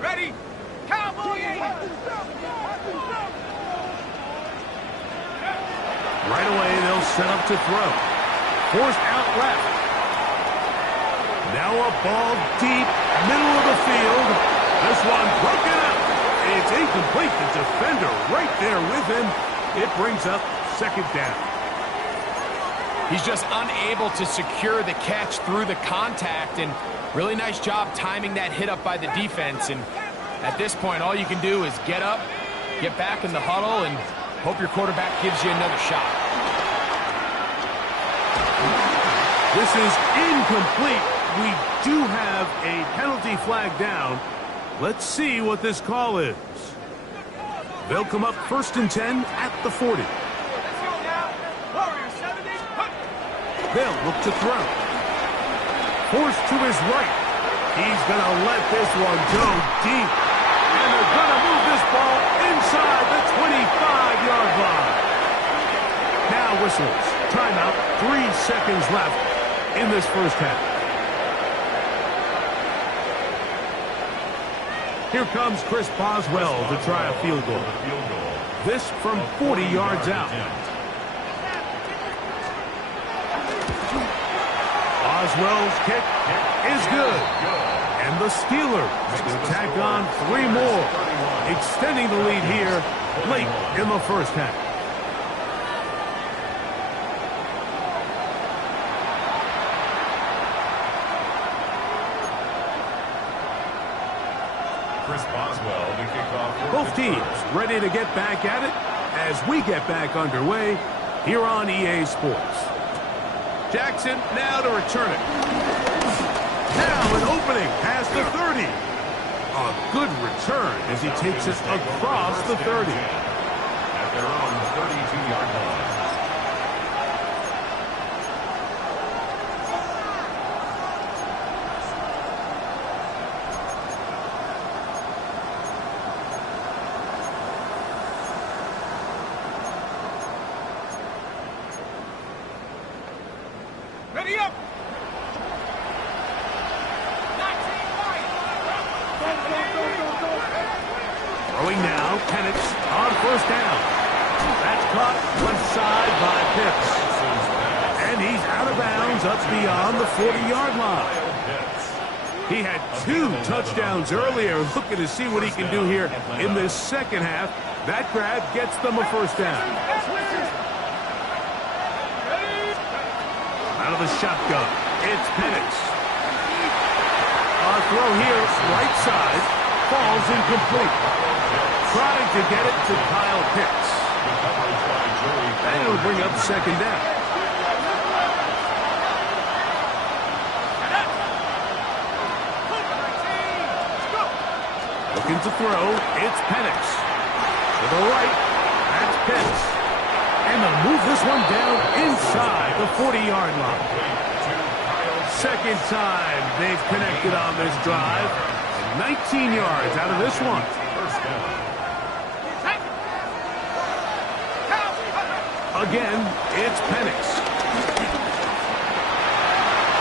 Ready? Cowboy! Right away, they'll set up to throw. Forced out left. Now a ball deep, middle of the field. This one broken up. It's incomplete. The defender right there with him. It brings up second down. He's just unable to secure the catch through the contact, and really nice job timing that hit up by the defense. And at this point, all you can do is get up, get back in the huddle, and hope your quarterback gives you another shot. This is incomplete. We do have a penalty flag down. Let's see what this call is. They'll come up 1st and 10 at the 40. They'll look to throw. Forced to his right. He's going to let this one go deep. And they're going to move this ball inside the 25-yard line. Now whistles. Timeout. 3 seconds left in this first half. Here comes Chris Boswell to try a field goal. This from 40 yards out. Boswell's kick is good. And the Steelers will tack on 3 more, extending the lead here late in the first half. Chris Boswell to kick off. Both teams ready to get back at it as we get back underway here on EA Sports. Jackson now to return it. Now an opening past the 30. A good return as he takes it across the 30. At their own 32-yard line. Ready up! Throwing now, Penix on 1st down. That's caught left side by Pitts. And he's out of bounds up beyond the 40-yard line. He had 2 touchdowns earlier, looking to see what he can do here in this second half. That grab gets them a 1st down. Out of the shotgun, it's Penix. Our throw here, right side, falls incomplete. Trying to get it to Kyle Pitts. And it'll bring up second down. Looking to throw, it's Penix. To the right, that's Pitts. And they'll move this one down inside the 40-yard line. Second time they've connected on this drive. 19 yards out of this one. Again, it's Penix.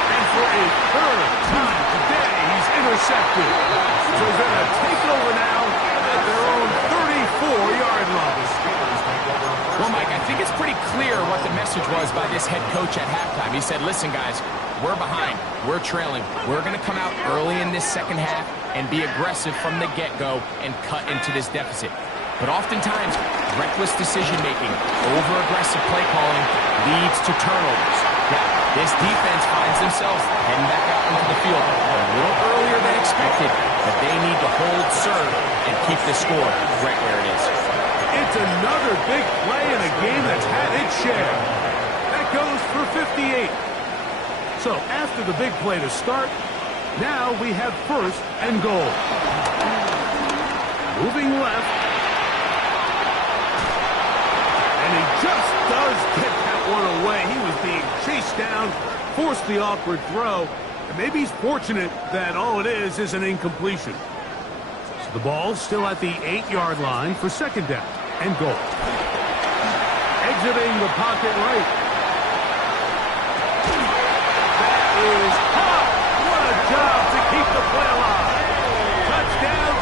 And for a 3rd time today, he's intercepted. So they're going to take over now at their own 34-yard line. Well, Mike, I think it's pretty clear what the message was by this head coach at halftime. He said, listen, guys, we're behind. We're trailing. We're going to come out early in this second half and be aggressive from the get-go and cut into this deficit. But oftentimes, reckless decision-making, over-aggressive play calling leads to turnovers. Now, this defense finds themselves heading back out into the field a little earlier than expected, but they need to hold serve and keep the score right where it is. It's another big play in a game that's had its share. That goes for 58. So after the big play to start, now we have 1st and goal. Moving left. And he just does get that one away. He was being chased down, forced the awkward throw. And maybe he's fortunate that all it is an incompletion. So the ball's still at the 8-yard line for second down and goal. Exiting the pocket right. That is hot. What a job to keep the play alive. Touchdown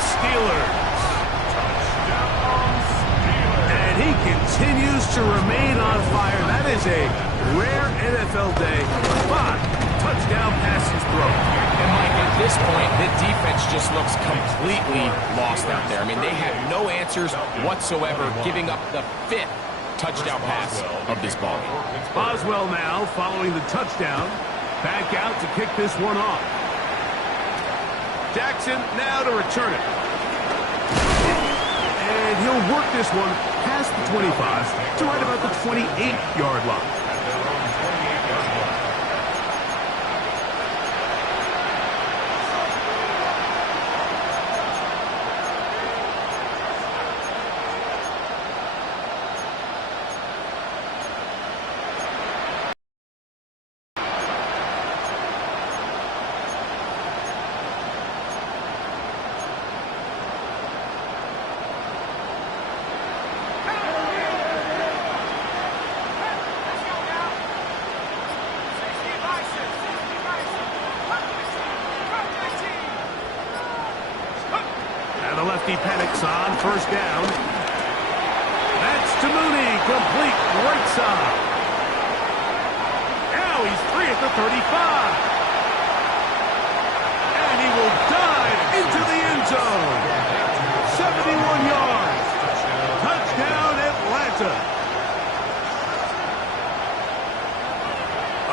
to remain on fire. That is a rare NFL day. 5 touchdown passes thrown. And Mike, at this point, the defense just looks completely lost out there. I mean, they have no answers whatsoever, giving up the 5th touchdown pass of this ball game. Boswell now following the touchdown. Back out to kick this one off. Jackson now to return it. And he'll work this one past the 25 to right about the 28-yard line. The lefty Penix on first down. That's to Mooney, complete right side. Now he's free at the 35. And he will dive into the end zone. 71 yards. Touchdown, Atlanta.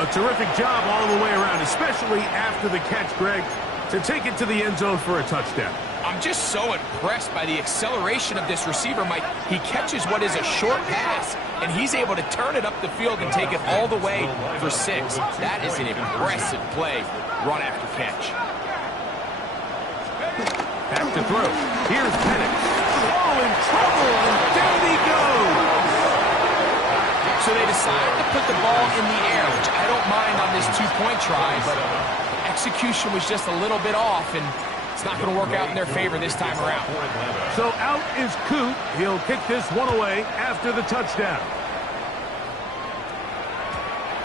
A terrific job all the way around, especially after the catch, Greg, to take it to the end zone for a touchdown. I'm just so impressed by the acceleration of this receiver, Mike. He catches what is a short pass, and he's able to turn it up the field and take it all the way for 6. That is an impressive play, run after catch. Back to throw. Here's Penix. Oh, in trouble, and down he goes. So they decide to put the ball in the air, which I don't mind on this 2-point try, but execution was just a little bit off, and it's not going to work out in their favor this time around. So out is Coop. He'll kick this one away after the touchdown.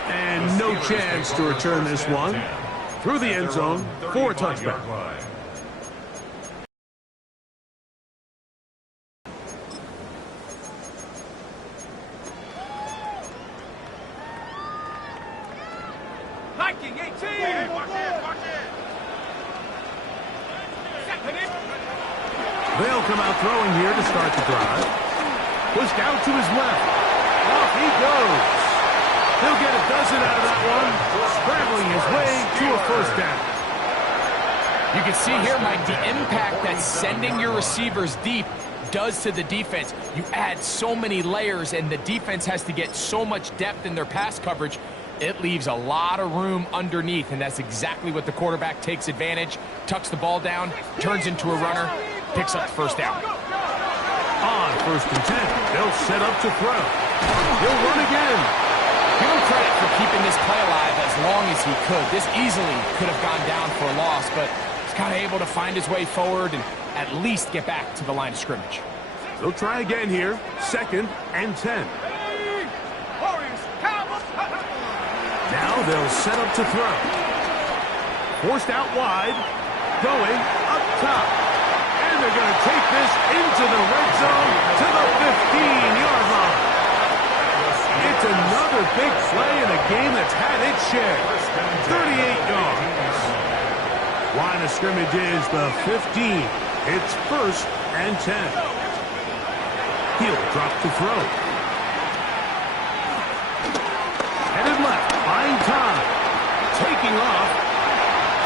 And no chance to return this one through the end zone for a touchback. Viking 18! They'll come out throwing here to start the drive. Pushed out to his left. Off he goes. He'll get a dozen out of that one, scrambling his way to a first down. You can see here, Mike, the impact that sending your receivers deep does to the defense. You add so many layers, and the defense has to get so much depth in their pass coverage. It leaves a lot of room underneath, and that's exactly what the quarterback takes advantage, tucks the ball down, turns into a runner, picks up the first down. On first and 10, they'll set up to throw. He'll run again. Give him credit for keeping this play alive as long as he could. This easily could have gone down for a loss, but he's kind of able to find his way forward and at least get back to the line of scrimmage. They'll try again here, 2nd and 10. Now they'll set up to throw. Forced out wide, going up top. And they're going to take this into the red zone to the 15-yard line. It's another big play in a game that's had its share. 38 yards. Line of scrimmage is the 15. It's 1st and 10. He'll drop to throw. Headed left, buying time. Taking off.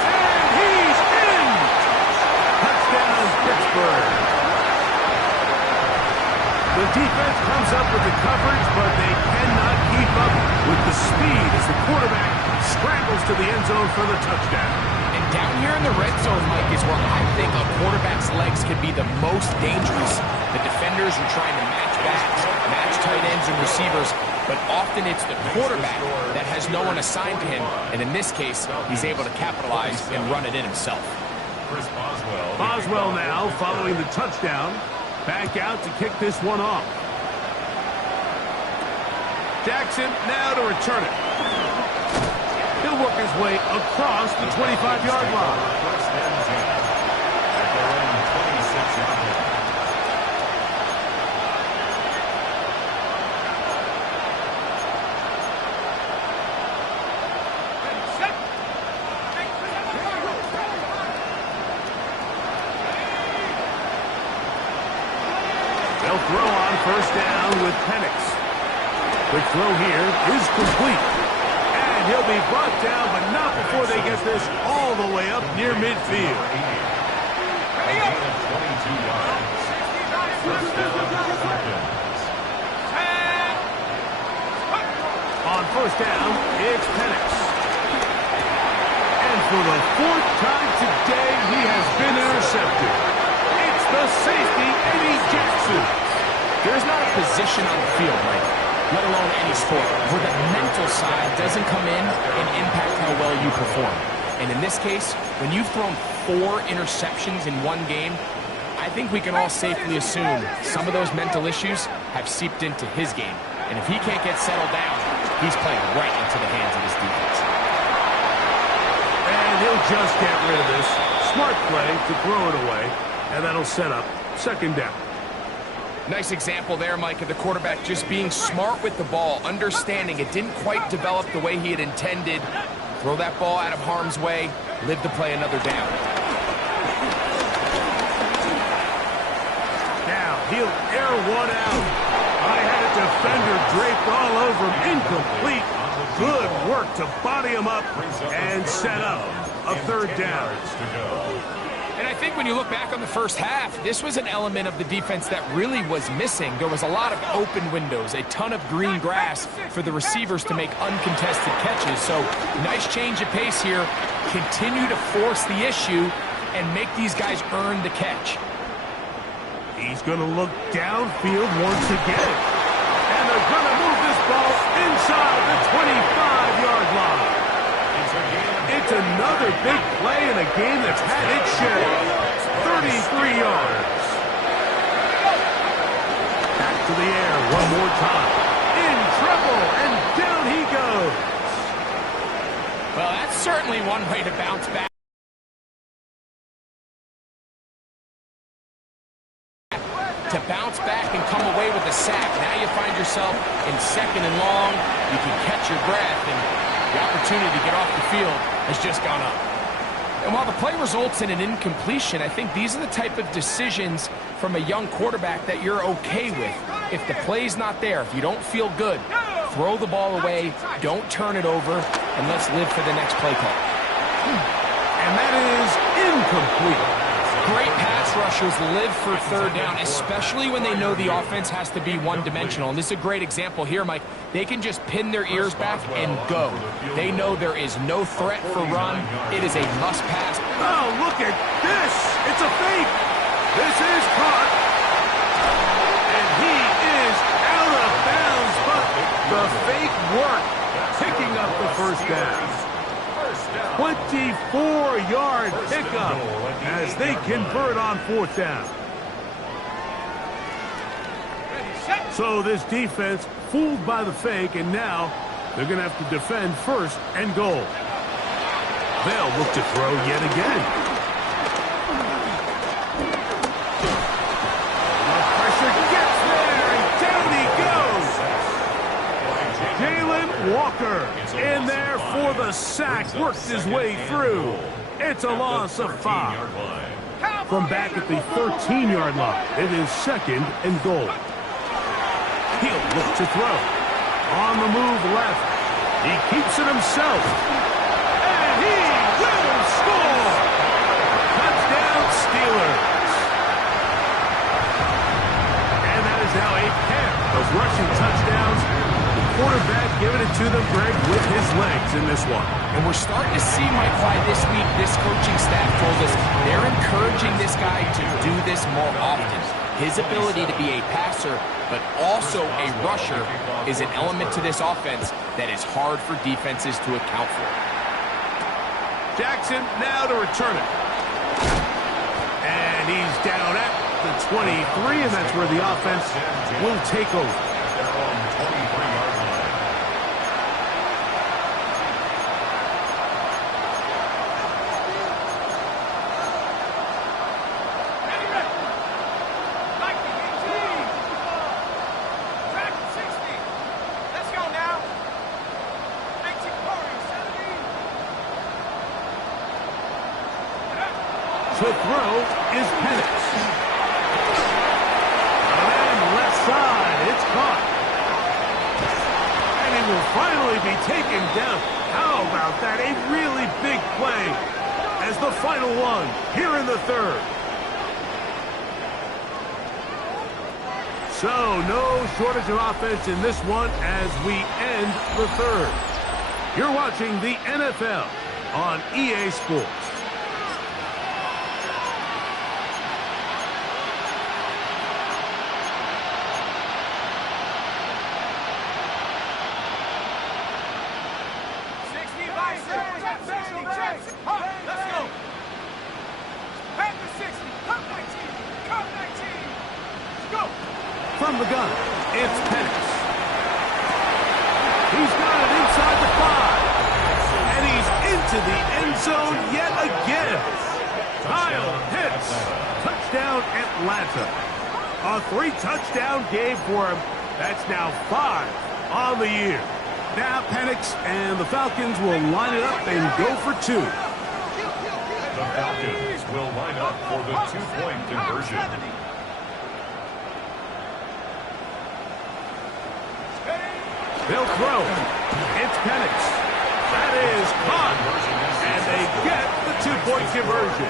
And he's in! Touchdown, Pittsburgh. The defense comes up with the coverage, but they cannot keep up with the speed as the quarterback scrambles to the end zone for the touchdown. And down here in the red zone, Mike, is where I think a quarterback's legs can be the most dangerous. The defenders are trying to match backs, match tight ends and receivers, but often it's the quarterback that has no one assigned to him, and in this case, he's able to capitalize and run it in himself. Boswell now following the touchdown. Back out to kick this one off. Jackson now to return it. He'll work his way across the 25-yard line. first down with Penix. Quick throw here is complete. And he'll be brought down, but not before they get this all the way up near midfield. 22 yards. First down, Falcons. On first down, it's Penix. And for the fourth time today, he has been intercepted. It's the safety, Eddie Jackson. There's not a position on the field, Mike, let alone any sport, where the mental side doesn't come in and impact how well you perform. And in this case, when you've thrown 4 interceptions in one game, I think we can all safely assume some of those mental issues have seeped into his game. And if he can't get settled down, he's playing right into the hands of his defense. And he'll just get rid of this. Smart play to throw it away, and that'll set up second down. Nice example there, Mike, of the quarterback just being smart with the ball, understanding it didn't quite develop the way he had intended. Throw that ball out of harm's way, live to play another down. Now, he'll air one out. I had a defender draped all over him. Incomplete. Good work to body him up and set up a third down. And I think when you look back on the first half, this was an element of the defense that really was missing. There was a lot of open windows, a ton of green grass for the receivers to make uncontested catches. So nice change of pace here. Continue to force the issue and make these guys earn the catch. He's going to look downfield once again. And they're going to move this ball inside the 25-yard line. It's another big play in a game that's had its share. 33 yards. Back to the air one more time. In trouble, and down he goes. Well, that's certainly one way to bounce back. To bounce back and come away with a sack. Now you find yourself in second and long. You can catch your breath, and the opportunity to get off the field has just gone up. And while the play results in an incompletion, I think these are the type of decisions from a young quarterback that you're okay with. If the play's not there, if you don't feel good, throw the ball away, don't turn it over, and let's live for the next play call. And that is incomplete. Great pass rushers live for third down, especially when they know the offense has to be one-dimensional. And this is a great example here, Mike. They can just pin their ears back and go. They know there is no threat for run. It is a must-pass. Oh, look at this. It's a fake. This is caught. And he is out of bounds, but the fake work, picking up the first down. 24-yard pickup as they convert on fourth down. So this defense fooled by the fake, and now they're going to have to defend first and goal. They'll look to throw yet again. The pressure gets there, and down he goes. Jalen Walker in there for the sack, worked his way through. It's a loss of 5. From back at the 13-yard line, it is second and goal. He'll look to throw. On the move left. He keeps it himself. And he will score! Touchdown Steelers. And that is now a pair of rushing touchdowns. Quarterback giving it to them, Greg, with his legs in this one. And we're starting to see, Mike, why this week this coaching staff told us they're encouraging this guy to do this more often. His ability to be a passer, but also a rusher, is an element to this offense that is hard for defenses to account for. Jackson now to return it. And he's down at the 23, and that's where the offense will take over. To throw is Penix. And left side. caught. And he will finally be taken down. How about that? A really big play as the final one here in the third. So, no shortage of offense in this one as we end the third. You're watching the NFL on EA Sports. From the gun, it's Penix. He's got it inside the 5. And he's into the end zone yet again. Kyle Pitts. Touchdown Atlanta. A 3-touchdown game for him. That's now 5 on the year. Now Penix and the Falcons will line it up and go for 2. The Falcons will line up for the 2-point conversion. They'll throw. It's Penix. That is caught. And they get the 2-point conversion.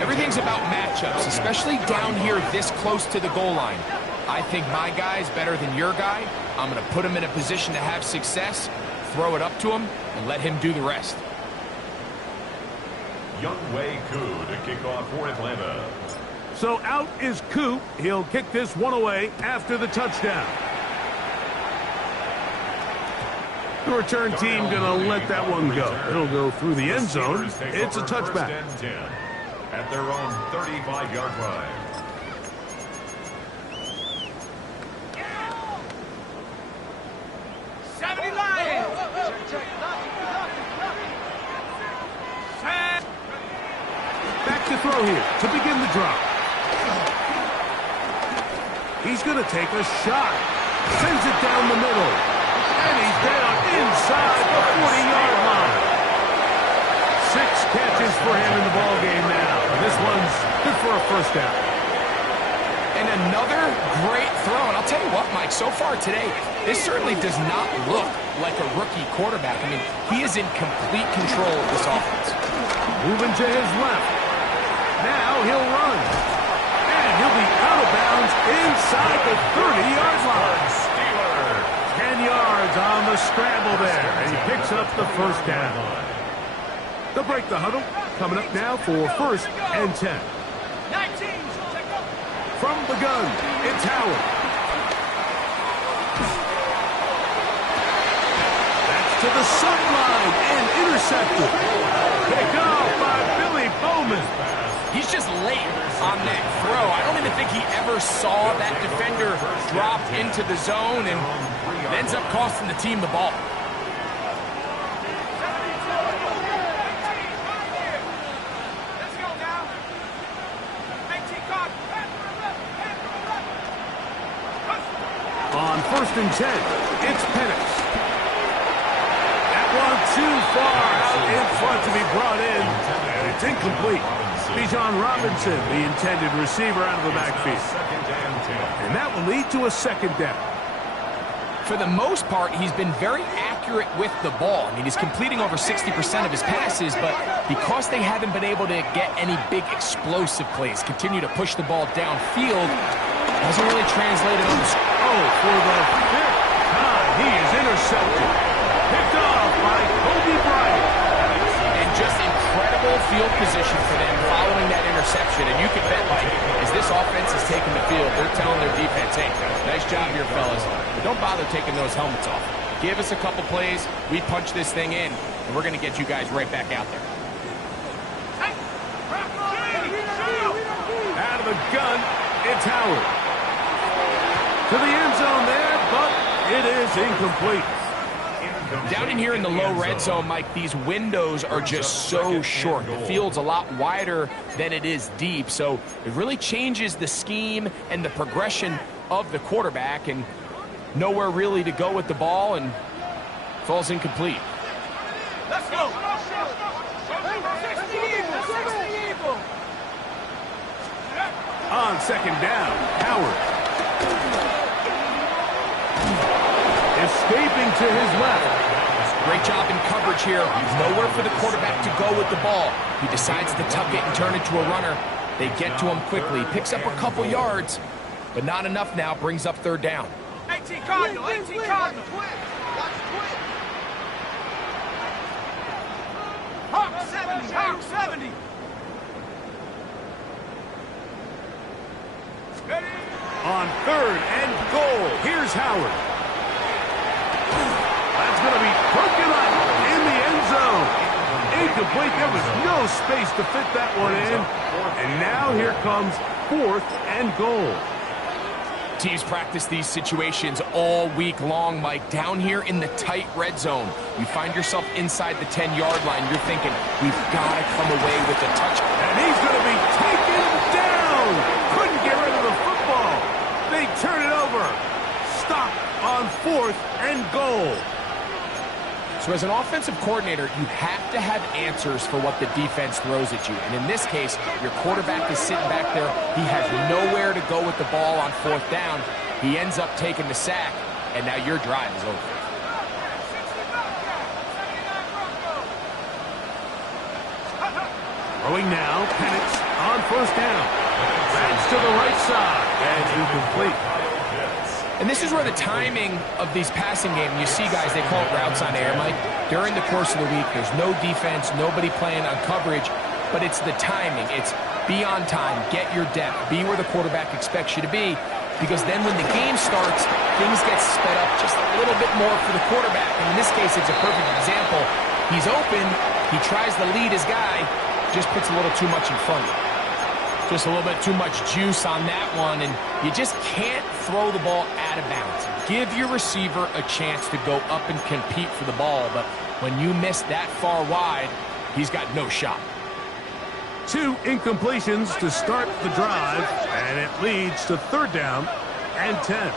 Everything's about matchups, especially down here this close to the goal line. I think my guy's better than your guy. I'm going to put him in a position to have success, throw it up to him, and let him do the rest. Younghoe Koo to kick off for Atlanta. So out is Koo. He'll kick this one away after the touchdown. The return team going to let that one go. It'll go through the end zone. It's a touchback. At their own 35-yard line. Back to throw here to begin the drop. He's going to take a shot. Sends it down the middle. And he's down inside the 40-yard line. 6 catches for him in the ballgame now. This one's good for a first down. And another great throw. And I'll tell you what, Mike, so far today, this certainly does not look like a rookie quarterback. I mean, he is in complete control of this offense. Moving to his left. Now he'll run. And he'll be out of bounds inside the 30-yard line. 10 yards on the scramble there. And he picks up the first down. They'll break the huddle. Coming up now for 1st and 10. From the gun, it's Howard. That's to the sideline and intercepted. Picked off by Billy Bowman. He's just late on that throw. I don't even think he ever saw that defender drop into the zone and ends up costing the team the ball. On 1st and 10, it's Penix. That one too far out in front to be brought in, and it's incomplete. Bijan Robinson, the intended receiver, out of the backfield. And that will lead to a 2nd down. For the most part, he's been very accurate with the ball. I mean, he's completing over 60% of his passes, but because they haven't been able to get any big explosive plays, continue to push the ball downfield, doesn't really translate it on the screen. Oh, for the 5th time, he is intercepted. Picked off by Kobe Bryant. And just incredible field position for them following that interception. And you can bet, like, as this offense is taking the field, they're telling their defense, hey, nice job here, fellas. But don't bother taking those helmets off. Give us a couple plays, we punch this thing in, and we're going to get you guys right back out there. Out of the gun, it's Howard. To the end zone there, but it is incomplete. Down in here in the low red zone, Mike, these windows are just so short. The field's a lot wider than it is deep, so it really changes the scheme and the progression of the quarterback, and nowhere really to go with the ball, and falls incomplete. Let's go! On 2nd down, Howard. Escaping to his left. Great job in coverage here. Nowhere for the quarterback to go with the ball. He decides to tuck it and turn it to a runner. They get to him quickly. Picks up a couple yards, but not enough now. Brings up third down. 18 Cardinal, 18 Cardinal. Hawk 70, Hawk 70. On third and goal, here's Howard. That's going to be broken up in the end zone. Incomplete. There was no space to fit that one in. And now here comes fourth and goal. Teams practice these situations all week long, Mike. Down here in the tight red zone, you find yourself inside the 10-yard line. You're thinking, we've got to come away with a touchdown. And he's going to be taken down. Couldn't get rid of the football. They turn it over. Stop on fourth and goal. So as an offensive coordinator, you have to have answers for what the defense throws at you. And in this case, your quarterback is sitting back there. He has nowhere to go with the ball on fourth down. He ends up taking the sack, and now your drive is over. Throwing now, Penix on first down. That's to the right side, and incomplete. And this is where the timing of these passing games, you see guys, they call it routes on air, Mike. During the course of the week, there's no defense, nobody playing on coverage, but it's the timing. It's be on time, get your depth, be where the quarterback expects you to be, because then when the game starts, things get sped up just a little bit more for the quarterback. And in this case, it's a perfect example. He's open, he tries to lead his guy, just puts a little too much in front of him. Just a little bit too much juice on that one, and you just can't throw the ball out of bounds. Give your receiver a chance to go up and compete for the ball, but when you miss that far wide, he's got no shot. 2 incompletions to start the drive, and it leads to third down and 10.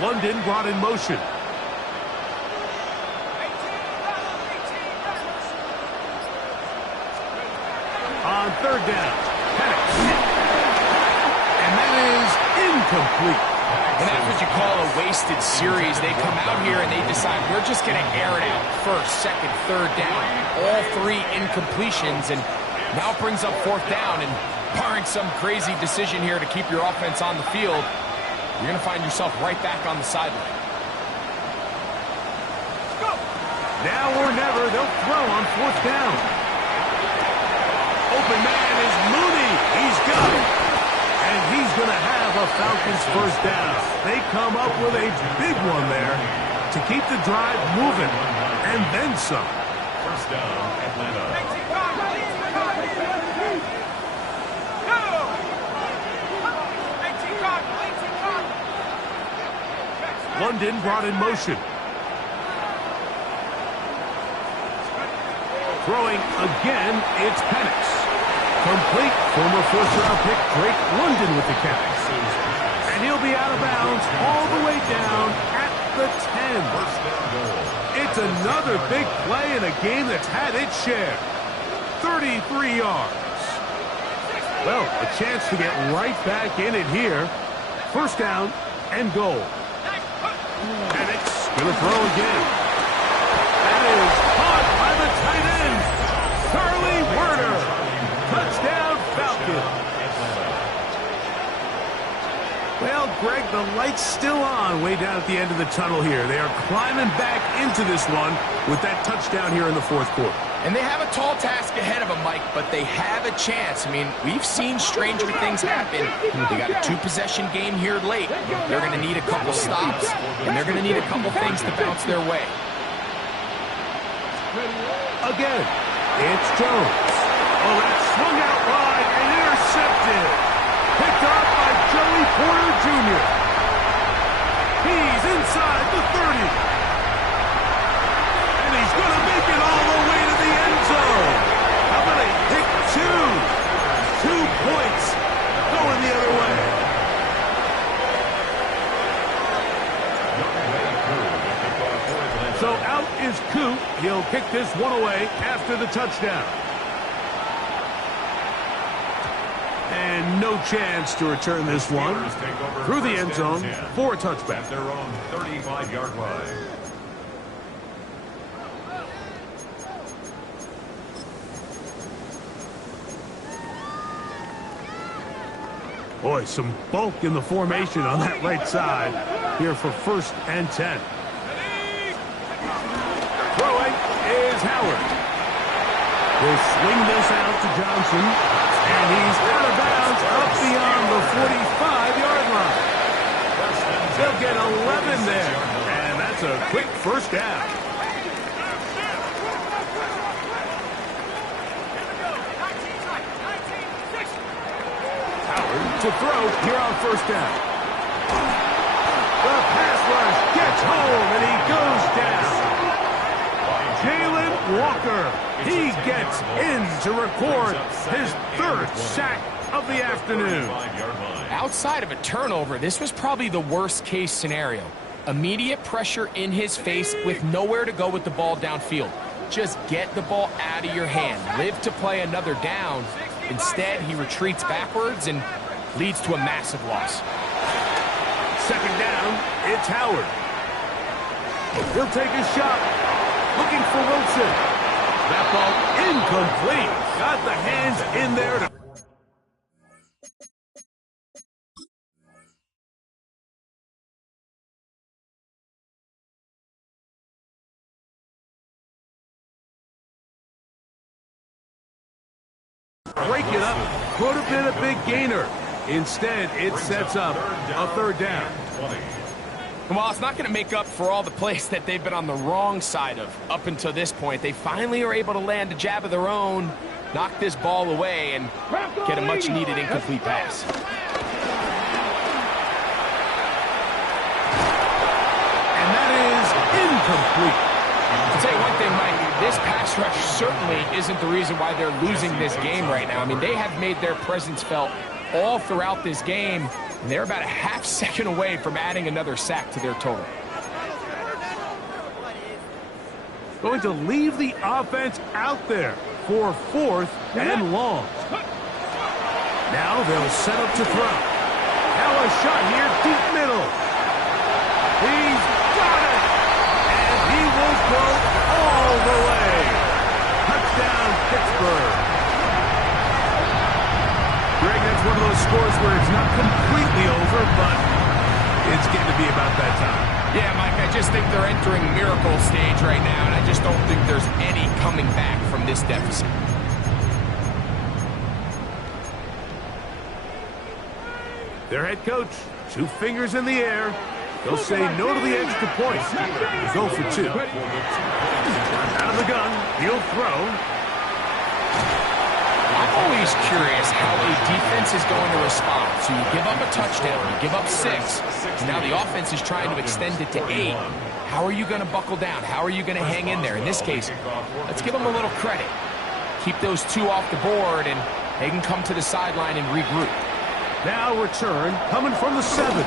London brought in motion. On third down, Penix. And that is incomplete. And that's what you call a wasted series. They come out here and they decide, we're just going to air it out. First, second, third down. All 3 incompletions, and now it brings up fourth down. And barring some crazy decision here to keep your offense on the field, you're going to find yourself right back on the sideline. Now or never, they'll throw on fourth down. Open man is Mooney. He's got it. And he's going to have a Falcons first down. They come up with a big one there to keep the drive moving. And then some. First down, Atlanta. London brought in motion. Throwing again, it's Penix. Complete. Former first-round pick Drake London with the catch. And he'll be out of bounds all the way down at the 10. First down goal. It's another big play in a game that's had its share. 33 yards. Well, a chance to get right back in it here. First down and goal. Penix going to throw again. That is caught by the tight end, Charlie Werner. Touchdown, Falcons. Well, Greg, the light's still on way down at the end of the tunnel here. They are climbing back into this one with that touchdown here in the fourth quarter. And they have a tall task ahead of them, Mike, but they have a chance. I mean, we've seen stranger things happen. They got a 2-possession game here late. They're going to need a couple stops, and they're going to need a couple things to bounce their way. Again, it's Jones. Oh, that swung out wide and intercepted. Picked up by Joey Porter Jr. He's inside the 30. And he's going to make it all the way to the end zone. How about a pick 2? 2 points going the other way. So out is Coop. He'll kick this one away after the touchdown. And no chance to return this one Steelers take over through the first end zone and 10 for a touchback. at their own 35-yard line. Boy, some bulk in the formation on that right side here for first and 10. Throwing is Howard. Will swing this out to Johnson, and he's out of bounds up beyond the 45-yard line. They'll get 11 there, and that's a quick first down. Howard to throw here on first down. The pass rush gets home, and he goes down. Jalen Walker, he gets in to record his third sack of the afternoon. Outside of a turnover, this was probably the worst-case scenario. Immediate pressure in his face with nowhere to go with the ball downfield. Just get the ball out of your hand. Live to play another down. Instead, he retreats backwards and leads to a massive loss. Second down, it's Howard. He'll take a shot. Looking for Wilson. That ball incomplete. Got the hands in there to... break it up. Could have been a big gainer. Instead, it sets up a third down. Well, it's not going to make up for all the plays that they've been on the wrong side of up until this point. They finally are able to land a jab of their own, knock this ball away, and get a much-needed incomplete pass. And that is incomplete. I'll tell you one thing, Mike, this pass rush certainly isn't the reason why they're losing this game right now. I mean, they have made their presence felt all throughout this game, and they're about a half second away from adding another sack to their total. Going to leave the offense out there for fourth and long. Now they'll set up to throw. Now a shot here, deep middle. He's got it! And he will go all the way. Touchdown, Pittsburgh. Greg, that's one of those scores where it's not completely over, but it's getting to be about that time. Yeah, Mike, I just think they're entering miracle stage right now, and I just don't think there's any coming back from this deficit. Their head coach, 2 fingers in the air. They'll say no to the extra point. Go for 2. Out of the gun, he'll throw. I'm always curious how a defense is going to respond. So you give up a touchdown, you give up 6, and now the offense is trying to extend it to 8. How are you going to buckle down? How are you going to hang in there? In this case, let's give them a little credit. Keep those 2 off the board, and they can come to the sideline and regroup. Now return, coming from the 7.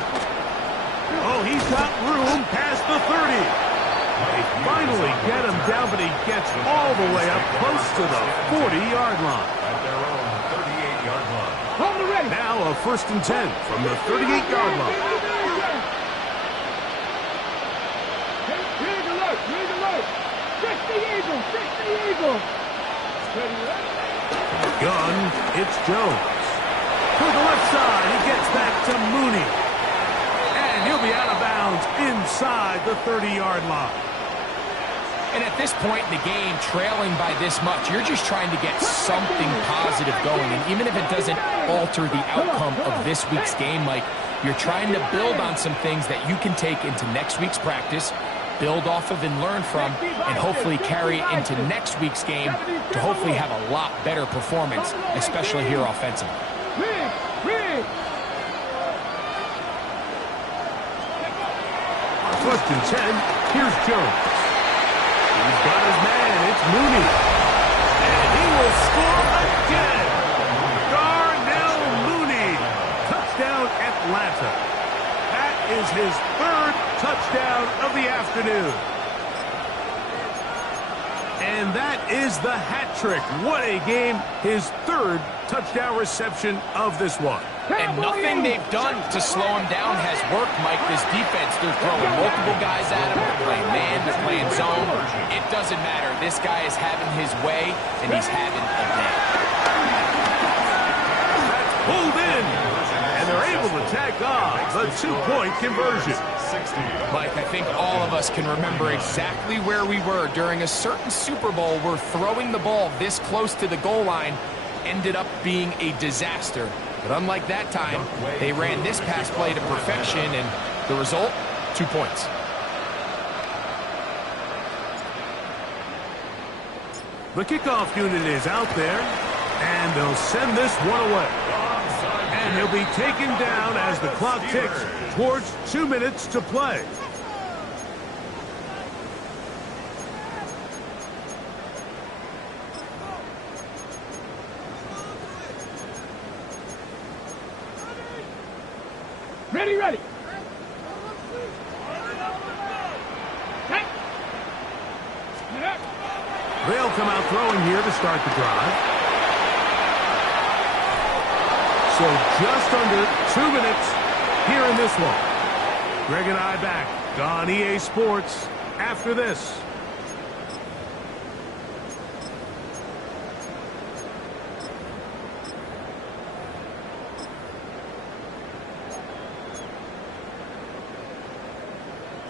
Oh, he's got room past the 30. They finally get him down, but he gets all the way up close to the 40-yard line. At their own 38-yard line. Now a first and 10 from the 38-yard line. Here's alert! Here's alert! Fix the eagle! Fix the eagle! Gun, it's Jones. To the left side, he gets back to Mooney. And he'll be out of bounds inside the 30-yard line. And at this point in the game, trailing by this much, you're just trying to get something positive going. And even if it doesn't alter the outcome of this week's game, Mike, you're trying to build on some things that you can take into next week's practice, build off of and learn from, and hopefully carry it into next week's game to hopefully have a lot better performance, especially here offensively. First and 10, here's Jones. He's got his man, it's Mooney. And he will score again. Darnell Mooney. Touchdown, Atlanta. That is his 3rd touchdown of the afternoon. And that that is the hat trick. What a game. His third touchdown reception of this one. And nothing they've done to slow him down has worked, Mike. This defense, they're throwing multiple guys at him. They're playing man, they're playing zone. It doesn't matter. This guy is having his way, and he's having a day. That's pulled in, and they're able to tack on the two-point conversion. Mike, I think all of us can remember exactly where we were during a certain Super Bowl where throwing the ball this close to the goal line ended up being a disaster. But unlike that time, they ran this pass play to perfection, and the result, 2 points. The kickoff unit is out there, and they'll send this one away. And he'll be taken down as the clock ticks towards 2 minutes to play. Ready, ready. They'll come out throwing here to start the drive. So just under 2 minutes here in this one. Greg and I back on EA Sports after this.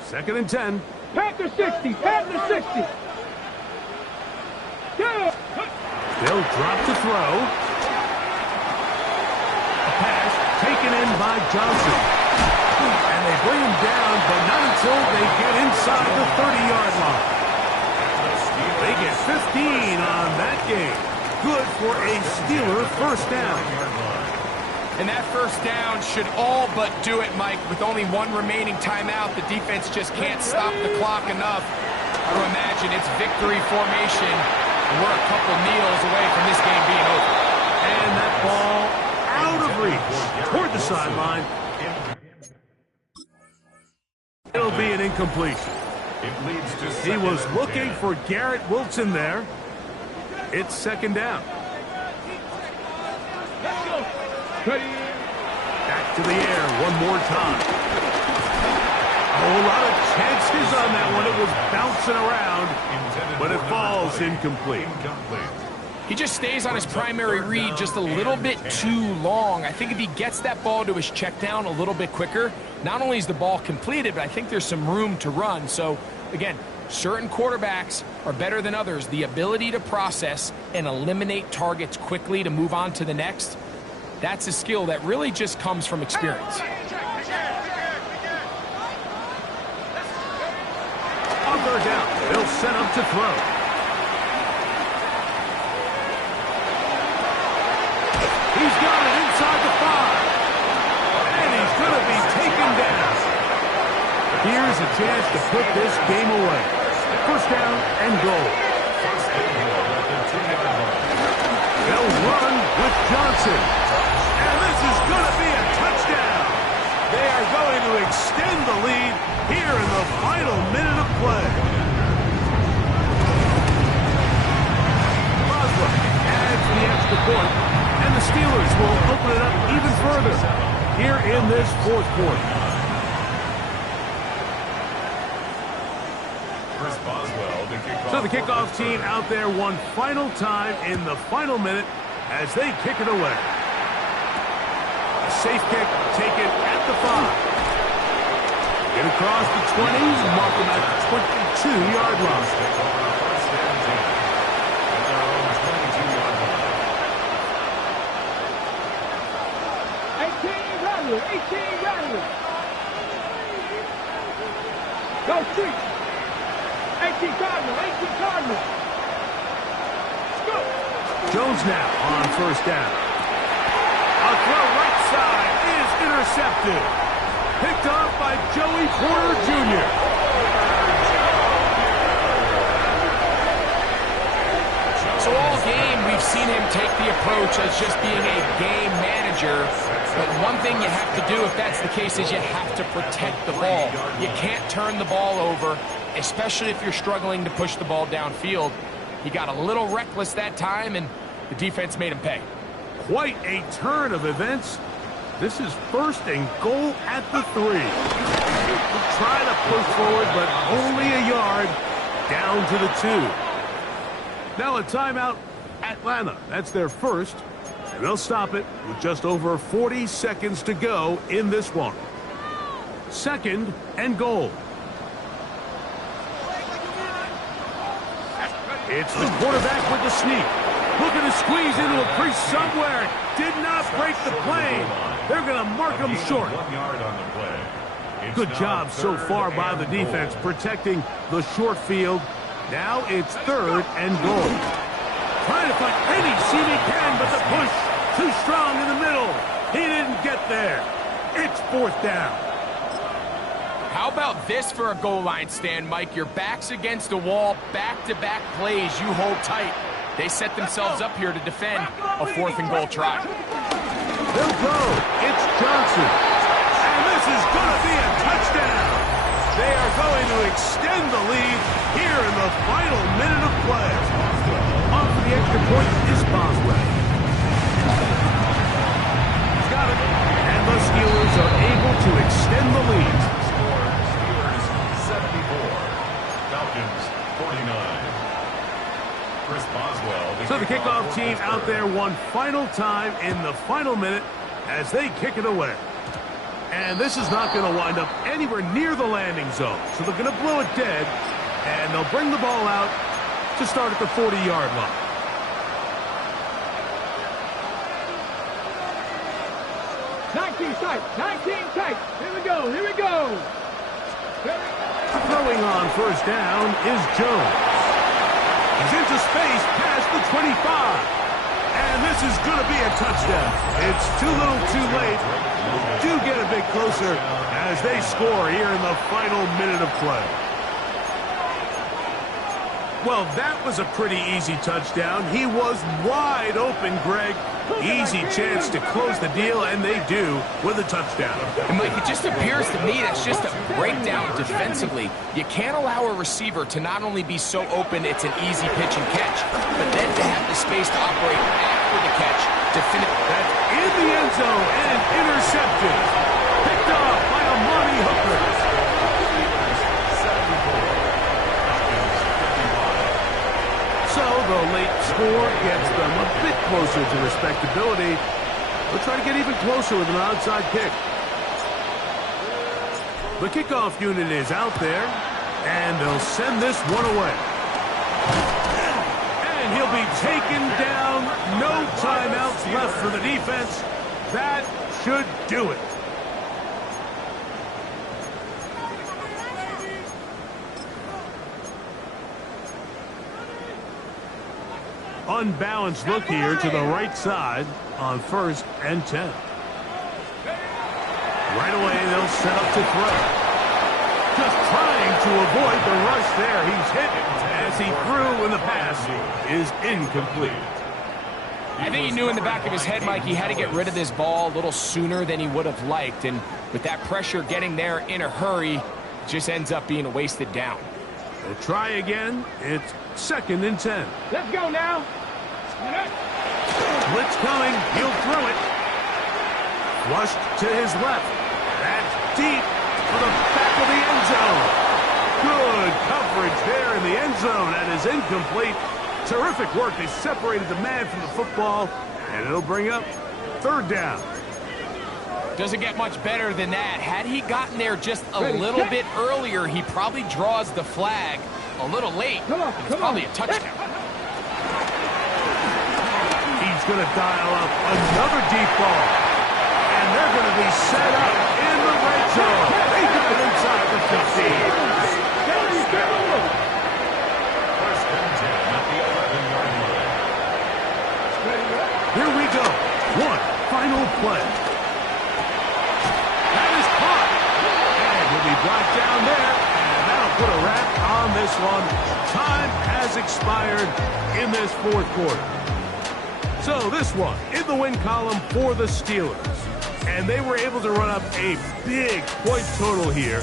Second and 10. Panther 60, Panther 60. Yeah. They'll drop to throw. A pass taken in by Johnson. And they bring him down, but not until they get inside the 30-yard line. They get 15 on that game. Good for a Steeler first down. And that first down should all but do it, Mike. With only one remaining timeout, the defense just can't stop the clock enough. I would imagine it's victory formation, and we're a couple kneels away from this game being over. And that ball out of reach toward the sideline. It'll be an incompletion. He was looking for Garrett Wilson there. It's second down. Back to the air one more time. A whole lot of chances on that one. It was bouncing around, but it falls incomplete. He just stays on his primary read just a little bit too long. I think if he gets that ball to his check down a little bit quicker, not only is the ball completed, but I think there's some room to run. So, again, certain quarterbacks are better than others. The ability to process and eliminate targets quickly to move on to the next, that's a skill that really just comes from experience. On third down, they'll set up to throw. He's got it inside the 5. And he's going to be taken down. Here's a chance to put this game away. First down and goal. They'll run with Johnson. And this is going to be a touchdown. They are going to extend the lead here in the final minute of play. Boswell adds the extra point, and the Steelers will open it up even further here in this fourth quarter. So the kickoff team out there one final time in the final minute as they kick it away. A safe kick taken at the 5. Get across the 20s and mark them at the 22-yard line. 18 Rattler. Go street. 18 Cardinal, 18 Cardinal. Go. Jones now on first down. A throw right side is intercepted. Picked off by Joey Porter Jr. So all game, we've seen him take the approach as just being a game manager. But one thing you have to do if that's the case is you have to protect the ball. You can't turn the ball over, especially if you're struggling to push the ball downfield. He got a little reckless that time, and the defense made him pay. Quite a turn of events. This is 1st and goal at the 3. We'll try to push forward, but only a yard down to the 2. Now a timeout, Atlanta. That's their first, and they'll stop it with just over 40 seconds to go in this one. 2nd and goal. It's the quarterback with the sneak. Looking to squeeze into a crease somewhere. Did not break the plane. They're going to mark him short. 1 yard on the play. Good job so far by the defense protecting the short field. Now it's 3rd and goal. Trying to find any seam he can, but the push too strong in the middle. He didn't get there. It's 4th down. How about this for a goal line stand, Mike? Your back's against the wall, back-to-back plays you hold tight. They set themselves up here to defend a 4th and goal try. They'll go. It's Johnson. And this is going to be a touchdown. They are going to extend the lead here in the final minute of play. On for the extra point is Boswell. He's got it. And the Steelers are able to extend the lead. Steelers 74, Falcons 49. Chris Boswell. So the kickoff team out there one final time in the final minute as they kick it away. And this is not going to wind up anywhere near the landing zone. So they're going to blow it dead, and they'll bring the ball out to start at the 40-yard line. Nineteen tight. Here we go. Throwing on 1st down is Jones. He's into space past the 25. And this is going to be a touchdown. It's too little too late. Do get a bit closer as they score here in the final minute of play. Well, that was a pretty easy touchdown. He was wide open, Greg. Easy chance to close the deal, and they do with a touchdown. And Mike, it just appears to me that's just a breakdown defensively. You can't allow a receiver to not only be so open it's an easy pitch and catch, but then to have the space to operate after the catch to finish. That's in the end zone and intercepted. Picked off by Amani Hooker. So the late score gets them a bit closer to respectability. They'll try to get even closer with an onside kick. The kickoff unit is out there, and they'll send this one away. And he'll be taken down. No timeouts left for the defense. That should do it. Unbalanced look here to the right side on 1st and 10. Right away, they'll set up to throw. Just trying to avoid the rush there. He's hit as he threw when the pass is incomplete. I think he knew in the back of his head, Mike, he had to get rid of this ball a little sooner than he would have liked. And with that pressure getting there in a hurry, it just ends up being a wasted down. They'll try again. It's 2nd and 10. Let's go now. Blitz coming. He'll throw it. Flushed to his left. That's deep for the back of the end zone. Good coverage there in the end zone. That is incomplete. Terrific work. They separated the man from the football, and it'll bring up 3rd down. Doesn't get much better than that. Had he gotten there just a little bit earlier, he probably draws the flag a little late. It's probably a touchdown. He's going to dial up another deep ball. And they're going to be set up in the red zone. They got it inside the 15. First and 10 at the 11-yard line. Here we go. One final play. That is caught. And he'll be brought down there. And that'll put a wrap on this one. Time has expired in this 4th quarter. So this one in the win column for the Steelers. And they were able to run up a big point total here.